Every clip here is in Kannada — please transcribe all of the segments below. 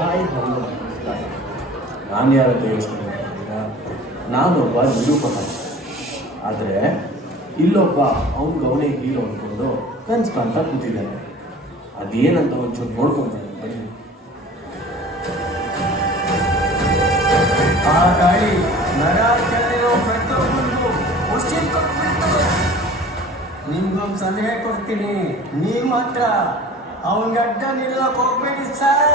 ಹಾಯ್ ಹಲೋ ನಮಸ್ಕಾರ. ನಾನು ಯಾರದ್ದು ಯೋಚನೆ ಮಾಡ್ತಿದ್ದೀರಾ? ನಾನೊಬ್ಬ ನಿರೂಪಕ. ಆದರೆ ಇಲ್ಲೊಬ್ಬ ಅವನೇ ಹೀರೋ ಅಂದ್ಕೊಂಡು ಕನ್ಸು ಕಾಣ್ತ ಕೂತಿದ್ದಾನೆ. ಅದೇನಂತ ಒಂಚೂರು ನೋಡ್ಕೊಂಡು ಬನ್ನಿ. ಆ ಗಾಳಿ ನಗರದಲ್ಲಿರೋ ಪ್ರತಿಯೊಬ್ಬರಿಗೂ ಖುಷಿ ಕೊಟ್ಬಿಟ್ಟು ನಿಮ್ಗೊಂದು ಸಲಹೆ ಕೊಡ್ತೀನಿ. ನೀವು ಮಾತ್ರ ಅವನ ಅಡ್ಡ ನಿಲ್ಲಕ್ಕೆ ಹೋಗ್ಬೇಡಿ ಸರ್.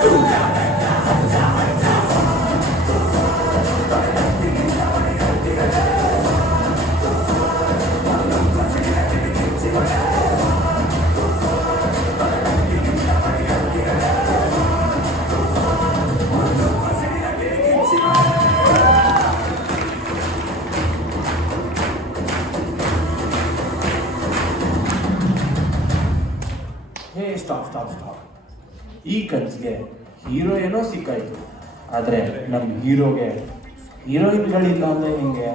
ಸ್ಟಾಪ್. ಈ ಕನ್ಸಿಗೆ ಹೀರೋ ಏನೋ ಸಿಕ್ಕಾಯ್ತು, ಆದರೆ ನಮ್ಮ ಹೀರೋಗೆ ಹೀರೋಯಿನ್ಗಳಿಲ್ಲ ಅಂದರೆ ಹಿಂಗೆ.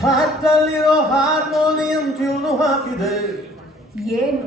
ಹಾರ್ಟಲ್ಲಿರೋ ಹಾರ್ಮೋನಿಯಂ ಟ್ಯೂನು ಹಾಕಿದೆ. ಏನು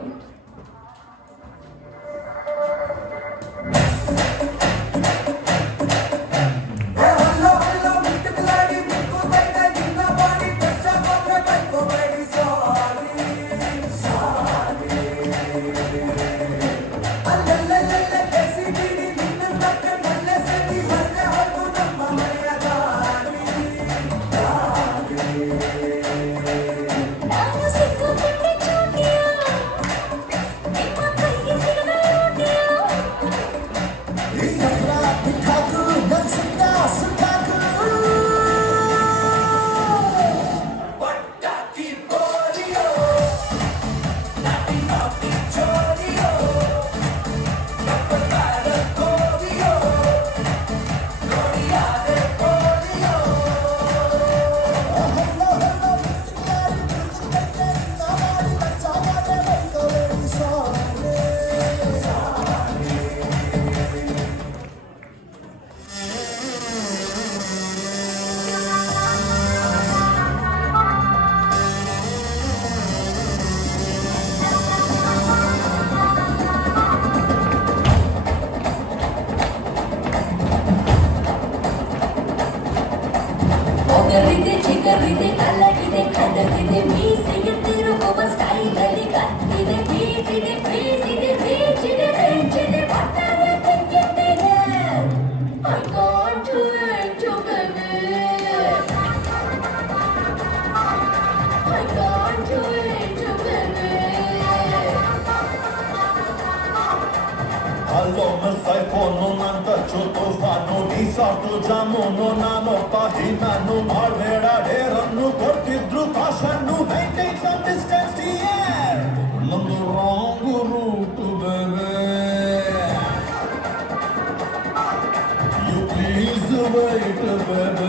ಚಿಗರಿದೆ ಕಲ್ಲಗಿದೆ ಕದಗಿದೆ ಮೀಸೆಗೆ ತಿರುಗುವ ಸ್ಟೈಲಲ್ಲಿ ಕತ್ತಿದೆ ಬೀಚಿದೆ ಬೀಸಿದೆ ಬೀಚಿದೆ ಬೆಂಚಿದೆ ಬಟ್ಟನೆ ತೆಗೆದಿದೆ. I can't wait to baby. I can't wait to baby. Allora sai fono nanta choto fano di sato jamono nano pahinanu marveda herannu kortidru caution maintain some distance to air. Nandu wrong route baby. You please wait baby.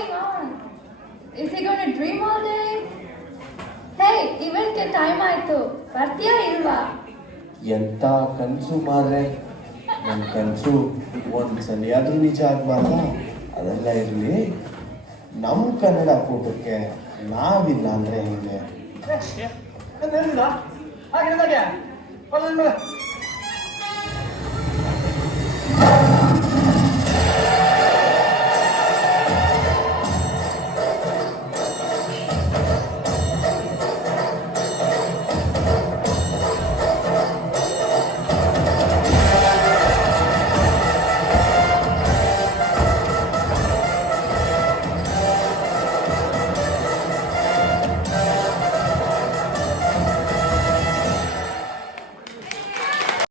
going on? Is he going to dream all day? Hey, eventಗೆ ಟೈಮ್ ಆಯ್ತು, ಬರ್ತೀಯಾ ಇಲ್ವಾ? ಎಂತ ಕನಸು ಮಾರ್ರೆ, ನನ್ನ ಕನಸು ಒಂದ್ಸಲಿಯಾದ್ರೂ ನಿಜ ಆಗ್ಬಾರ್ದ? ಅದೆಲ್ಲ ಇರಲಿ, ನಮ್ಮ ಕನ್ನಡ ಕೂಟಕ್ಕೆ ನಾವಿಲ್ಲ ಅಂದ್ರೆ ಹೆಂಗೆ? ಹಾಗೆ